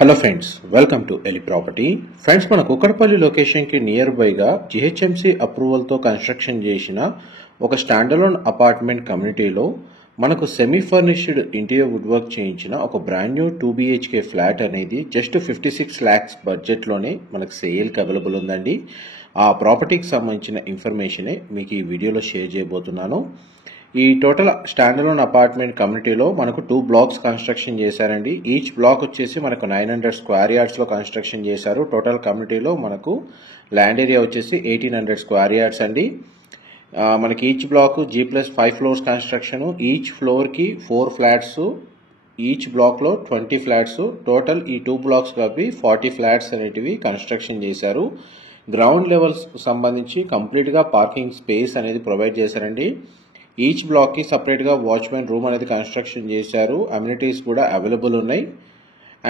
Hello friends, welcome to Eli property. Friends, మన కుక్కడపల్లి లొకేషన్కి near బైగా జిహెచ్ఎంసీ అప్రూవల్తో కన్స్ట్రక్షన్ చేసిన ఒక స్టాండలోన్ అపార్ట్మెంట్ కమ్యూనిటీలో మనకు semi furnished interior wood work చేయించిన ఒక బ్రాండ్ న్యూ 2 BHK ఫ్లాట్ అనేది జస్ట్ 56 lakhs బడ్జెట్లోనే మనకు సేల్కి అవైలబుల్ ఉందండి. ఆ ప్రాపర్టీకి సంబంధించిన ఇన్ఫర్మేషనే మీకు ఈ వీడియోలో షేర్ చేయబోతున్నాను. ఈ టోటల్ స్టాండలోన్ అపార్ట్మెంట్ కమ్యూనిటీలో మనకు 2 blocks కన్స్ట్రక్షన్ చేశారండి. ఈచ్ బ్లాక్ వచ్చేసి మనకు 900 square yards లో కన్స్ట్రక్షన్ చేశారు. టోటల్ కమ్యూనిటీలో మనకు ల్యాండ్ ఏరియా వచ్చేసి 1800 square yards అండి. మనకి each black G+5 floors construction. Each ఫ్లోర్కి 4 flats, ఈచ్ బ్లాక్లో 20 flats. టోటల్ ఈ 2 blocks కలిపి 40 flats అనేటివి కన్స్ట్రక్షన్ చేశారు. గ్రౌండ్ లెవెల్స్ సంబంధించి కంప్లీట్గా పార్కింగ్ స్పేస్ అనేది ప్రొవైడ్ చేశారండి. ఈచ్ బ్లాక్కి సపరేట్గా వాచ్మెన్ రూమ్ అనేది కన్స్ట్రక్షన్ చేశారు. అమ్యూనిటీస్ కూడా అవైలబుల్ ఉన్నాయి.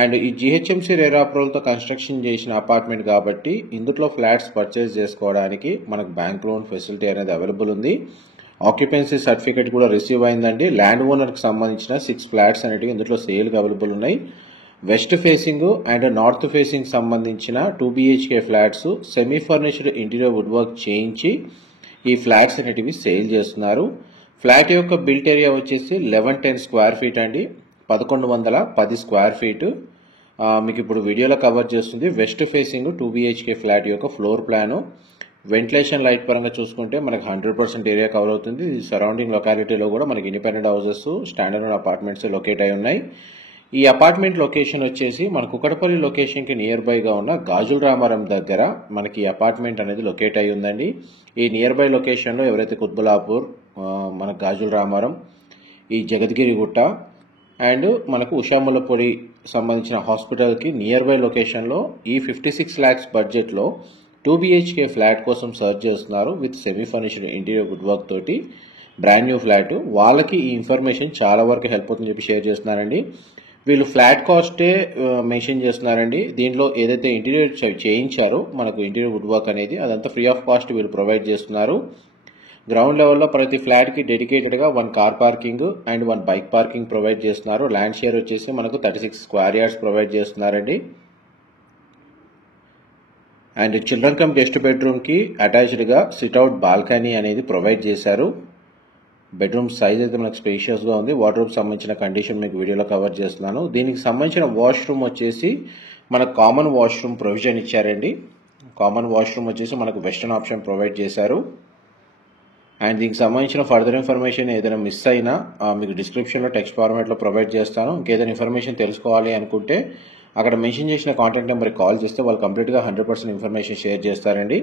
అండ్ ఈ జిహెచ్ఎంసీ రేరా అప్రూవల్తో కన్స్ట్రక్షన్ చేసిన అపార్ట్మెంట్ కాబట్టి ఇందులో ఫ్లాట్స్ పర్చేస్ చేసుకోవడానికి మనకు బ్యాంక్ లోన్ ఫెసిలిటీ అనేది అవైలబుల్ ఉంది. ఆక్యుపెన్సీ సర్టిఫికేట్ కూడా రిసీవ్ అయిందండి. ల్యాండ్ ఓనర్కి సంబంధించిన 6 flats అనేటివి ఇందులో సేల్కి అవైలబుల్ ఉన్నాయి. West facing and north facing సంబంధించిన 2 BHK flats semi furnished interior wood work చేయించి ఈ ఫ్లాట్స్ అనేటివి సేల్ చేస్తున్నారు. ఫ్లాట్ యొక్క బిల్ట్ ఏరియా వచ్చేసి 1110 square feet అండి, 1110 square feet. మీకు ఇప్పుడు వీడియోలో కవర్ చేస్తుంది వెస్ట్ ఫేసింగ్ 2 BHK ఫ్లాట్ యొక్క ఫ్లోర్ ప్లాను. వెంటిలేషన్ లైట్ పరంగా చూసుకుంటే మనకు 100% ఏరియా కవర్ అవుతుంది. సరౌండింగ్ లొకాలిటీలో కూడా మనకి independent houses, standard apartments locate అయి ఉన్నాయి. ఈ అపార్ట్మెంట్ లొకేషన్ వచ్చేసి మన కుక్కడపల్లి లొకేషన్కి నియర్ బైగా ఉన్న గాజుల రామారం దగ్గర మనకి ఈ అపార్ట్మెంట్ అనేది లొకేట్ అయి ఉందండి. ఈ నియర్ బై లొకేషన్లో ఎవరైతే కుత్బులాపూర్, మన గాజుల రామారం, ఈ జగద్గిరిగుట్ట అండ్ మనకు ఉషాములపొడి సంబంధించిన హాస్పిటల్కి నియర్ బై లొకేషన్లో ఈ 56 lakhs బడ్జెట్లో 2 BHK ఫ్లాట్ కోసం సర్చ్ చేస్తున్నారు with semi furnished interior wood work తోటి బ్రాండ్ న్యూ ఫ్లాట్. వాళ్ళకి ఈ ఇన్ఫర్మేషన్ చాలా వరకు హెల్ప్ అవుతుందని చెప్పి షేర్ చేస్తున్నారండి. వీళ్ళు ఫ్లాట్ కాస్టే మెన్షన్ చేస్తున్నారండి. దీంట్లో ఏదైతే ఇంటీరియర్ చేయించారో మనకు ఇంటీరియర్ వుడ్ వర్క్ అనేది అదంతా ఫ్రీ ఆఫ్ కాస్ట్ వీళ్ళు ప్రొవైడ్ చేస్తున్నారు. గ్రౌండ్ లెవెల్లో ప్రతి ఫ్లాట్కి డెడికేటెడ్గా 1 car parking and 1 bike parking provide చేస్తున్నారు. ల్యాండ్ షేర్ వచ్చేసి మనకు 36 square yards ప్రొవైడ్ చేస్తున్నారండి. అండ్ చిల్డ్రన్ కమ్ గెస్ట్ బెడ్రూమ్కి అటాచ్డ్గా సిట్అవుట్ బాల్కనీ అనేది ప్రొవైడ్ చేశారు. బెడ్రూమ్ సైజ్ అయితే మనకు స్పేషియస్గా ఉంది. వార్డ్రోబ్ సంబంధించిన కండిషన్ మీకు వీడియోలో కవర్ చేస్తున్నాను. దీనికి సంబంధించిన వాష్రూమ్ వచ్చేసి మనకు కామన్ వాష్రూమ్ ప్రొవిజన్ ఇచ్చారండి. కామన్ వాష్రూమ్ వచ్చేసి మనకు వెస్టర్న్ ఆప్షన్ ప్రొవైడ్ చేశారు. అండ్ దీనికి సంబంధించిన ఫర్దర్ ఇన్ఫర్మేషన్ ఏదైనా మిస్ అయినా మీకు డిస్క్రిప్షన్లో టెక్స్ట్ ఫార్మాట్లో ప్రొవైడ్ చేస్తాను. ఇంకేదైనా ఇన్ఫర్మేషన్ తెలుసుకోవాలి అనుకుంటే అక్కడ మెన్షన్ చేసిన కాంటాక్ట్ నెంబర్కి కాల్ చేస్తే వాళ్ళు కంప్లీట్గా 100% ఇన్ఫర్మేషన్ షేర్ చేస్తారండి.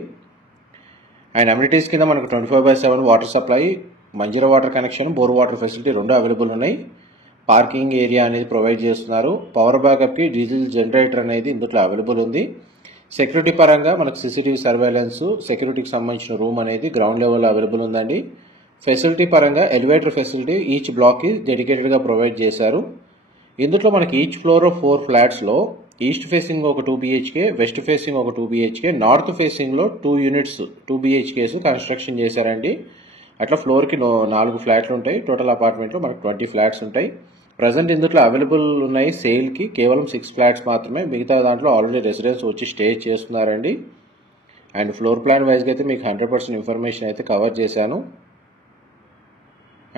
అండ్ అమ్యూనిటీస్ కింద మనకు 24/7 water supply, Manjira water connection, bore water facility 2 available ఉన్నాయి. పార్కింగ్ ఏరియా అనేది ప్రొవైడ్ చేస్తున్నారు. పవర్ బ్యాకప్కి డీజిల్ జనరేటర్ అనేది ఇందులో అవైలబుల్ ఉంది. సెక్యూరిటీ పరంగా మనకు CCTV సర్వేలెన్స్, సెక్యూరిటీకి సంబంధించిన రూమ్ అనేది గ్రౌండ్ లెవెల్లో అవైలబుల్ ఉందండి. ఫెసిలిటీ పరంగా ఎలివేటర్ ఫెసిలిటీ ఈచ్ బ్లాక్కి డెడికేటెడ్గా ప్రొవైడ్ చేశారు. ఇందులో మనకి ఈచ్ ఫ్లోర్ 4 ఫ్లాట్స్లో ఈస్ట్ ఫేసింగ్ ఒక 2 BHK, వెస్ట్ ఫేసింగ్ ఒక 2 BHK, నార్త్ ఫేసింగ్లో 2 units 2 BHKs కన్స్ట్రక్షన్ చేశారండి. అట్లా ఫ్లోర్కి 4 ఫ్లాట్లు ఉంటాయి. టోటల్ అపార్ట్మెంట్లో మనకు 20 flats ఉంటాయి. ప్రజెంట్ ఇందులో అవైలబుల్ ఉన్నాయి సేల్కి కేవలం 6 flats మాత్రమే. మిగతా దాంట్లో ఆల్రెడీ రెసిడెన్స్ వచ్చి స్టే చేస్తున్నారండి. అండ్ ఫ్లోర్ ప్లాన్ వైజ్గా అయితే మీకు 100% ఇన్ఫర్మేషన్ అయితే కవర్ చేశాను.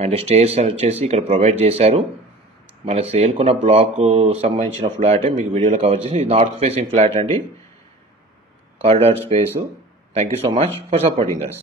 అండ్ స్టేర్స్ వచ్చేసి ఇక్కడ ప్రొవైడ్ చేశారు. మన సేల్కున్న బ్లాక్ సంబంధించిన ఫ్లాటే మీకు వీడియోలో కవర్ చేసి నార్త్ ఫేసింగ్ ఫ్లాట్ అండి, corridor space. Thank you so much for supporting us.